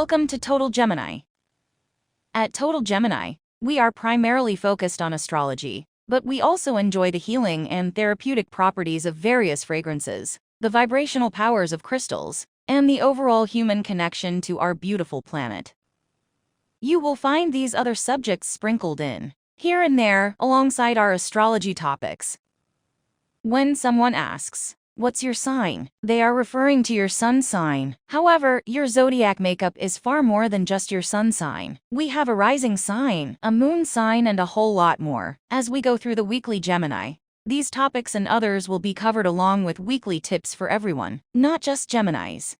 Welcome to Total Gemini. At Total Gemini, we are primarily focused on astrology, but we also enjoy the healing and therapeutic properties of various fragrances, the vibrational powers of crystals, and the overall human connection to our beautiful planet. You will find these other subjects sprinkled in, here and there, alongside our astrology topics. When someone asks, "What's your sign?" they are referring to your sun sign. However, your zodiac makeup is far more than just your sun sign. We have a rising sign, a moon sign, and a whole lot more. As we go through the weekly Gemini, these topics and others will be covered along with weekly tips for everyone, not just Geminis.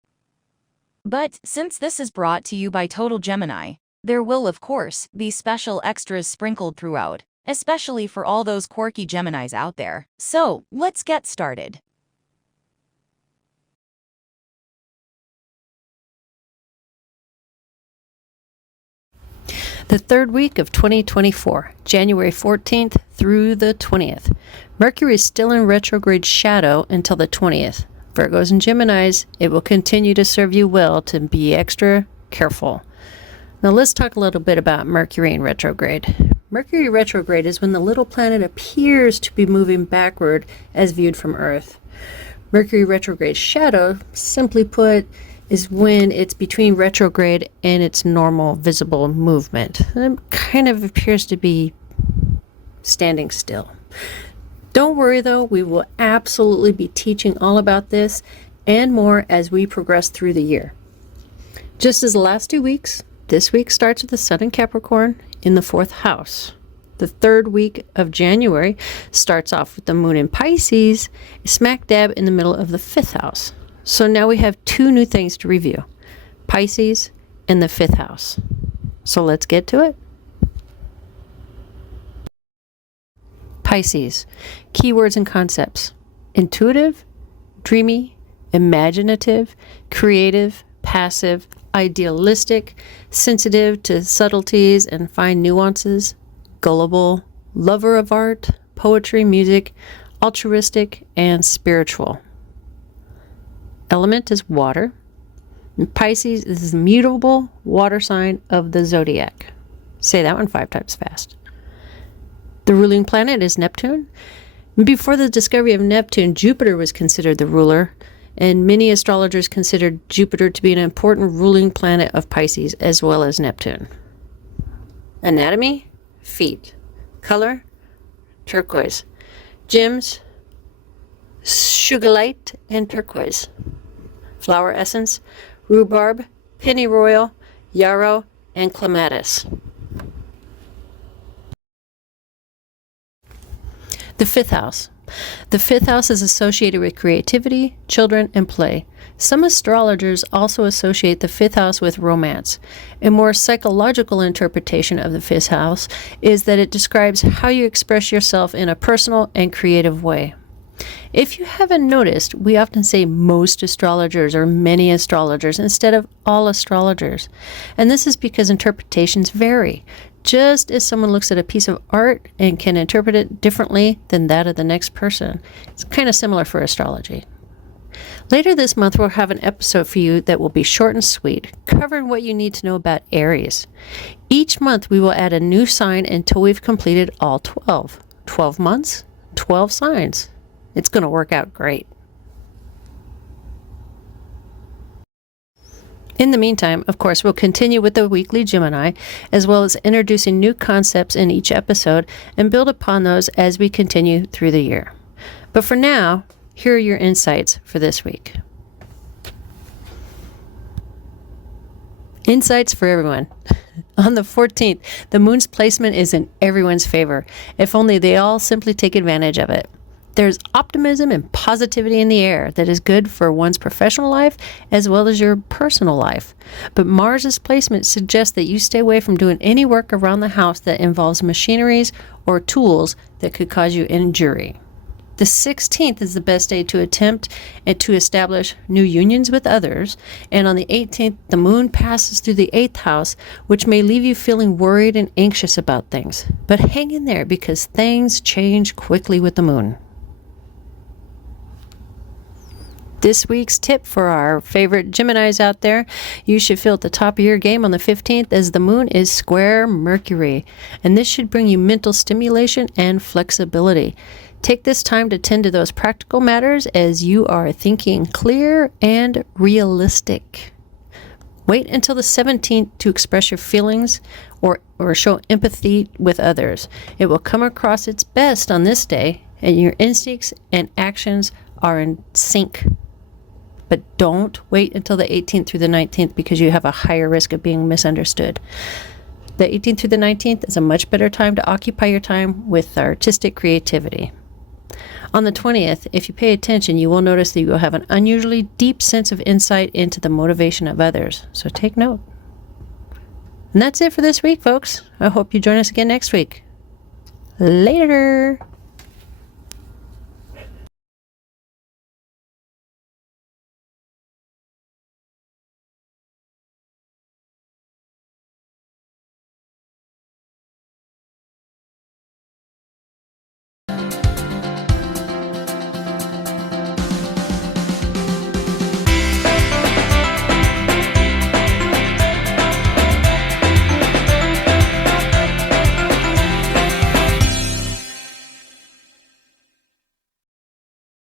But since this is brought to you by Total Gemini, there will, of course, be special extras sprinkled throughout, especially for all those quirky Geminis out there. So, let's get started. The third week of 2024, January 14th through the 20th. Mercury is still in retrograde shadow until the 20th. Virgos and Geminis, it will continue to serve you well to be extra careful. Now let's talk a little bit about Mercury in retrograde. Mercury retrograde is when the little planet appears to be moving backward as viewed from Earth. Mercury retrograde shadow, simply put, is when it's between retrograde and its normal visible movement. It kind of appears to be standing still. Don't worry though, we will absolutely be teaching all about this and more as we progress through the year. Just as the last 2 weeks, this week starts with the Sun in Capricorn in the 4th house. The third week of January starts off with the Moon in Pisces, smack dab in the middle of the 5th house. So now we have 2 new things to review, Pisces and the 5th house. So let's get to it. Pisces, keywords and concepts: intuitive, dreamy, imaginative, creative, passive, idealistic, sensitive to subtleties and fine nuances, gullible, lover of art, poetry, music, altruistic, and spiritual. Element is water. And Pisces is the mutable water sign of the zodiac. Say that one 5 times fast. The ruling planet is Neptune. Before the discovery of Neptune, Jupiter was considered the ruler, and many astrologers considered Jupiter to be an important ruling planet of Pisces as well as Neptune. Anatomy, feet. Color, turquoise. Gems, sugarlight and turquoise. Flower essence, rhubarb, pennyroyal, yarrow, and clematis. The 5th house. The 5th house is associated with creativity, children, and play. Some astrologers also associate the 5th house with romance. A more psychological interpretation of the 5th house is that it describes how you express yourself in a personal and creative way. If you haven't noticed, we often say most astrologers or many astrologers instead of all astrologers. And this is because interpretations vary. Just as someone looks at a piece of art and can interpret it differently than that of the next person. It's kind of similar for astrology. Later this month, we'll have an episode for you that will be short and sweet, covering what you need to know about Aries. Each month, we will add a new sign until we've completed all 12. 12 months, 12 signs. It's going to work out great. In the meantime, of course, we'll continue with the weekly Gemini, as well as introducing new concepts in each episode and build upon those as we continue through the year. But for now, here are your insights for this week. Insights for everyone. On the 14th, the moon's placement is in everyone's favor, if only they all simply take advantage of it. There's optimism and positivity in the air that is good for one's professional life as well as your personal life. But Mars's placement suggests that you stay away from doing any work around the house that involves machineries or tools that could cause you injury. The 16th is the best day to attempt and to establish new unions with others. And on the 18th, the moon passes through the 8th house, which may leave you feeling worried and anxious about things. But hang in there because things change quickly with the moon. This week's tip for our favorite Geminis out there, you should feel at the top of your game on the 15th as the moon is square Mercury. And this should bring you mental stimulation and flexibility. Take this time to tend to those practical matters as you are thinking clear and realistic. Wait until the 17th to express your feelings or show empathy with others. It will come across its best on this day, and your instincts and actions are in sync. But don't wait until the 18th through the 19th because you have a higher risk of being misunderstood. The 18th through the 19th is a much better time to occupy your time with artistic creativity. On the 20th, if you pay attention, you will notice that you will have an unusually deep sense of insight into the motivation of others. So take note. And that's it for this week, folks. I hope you join us again next week. Later.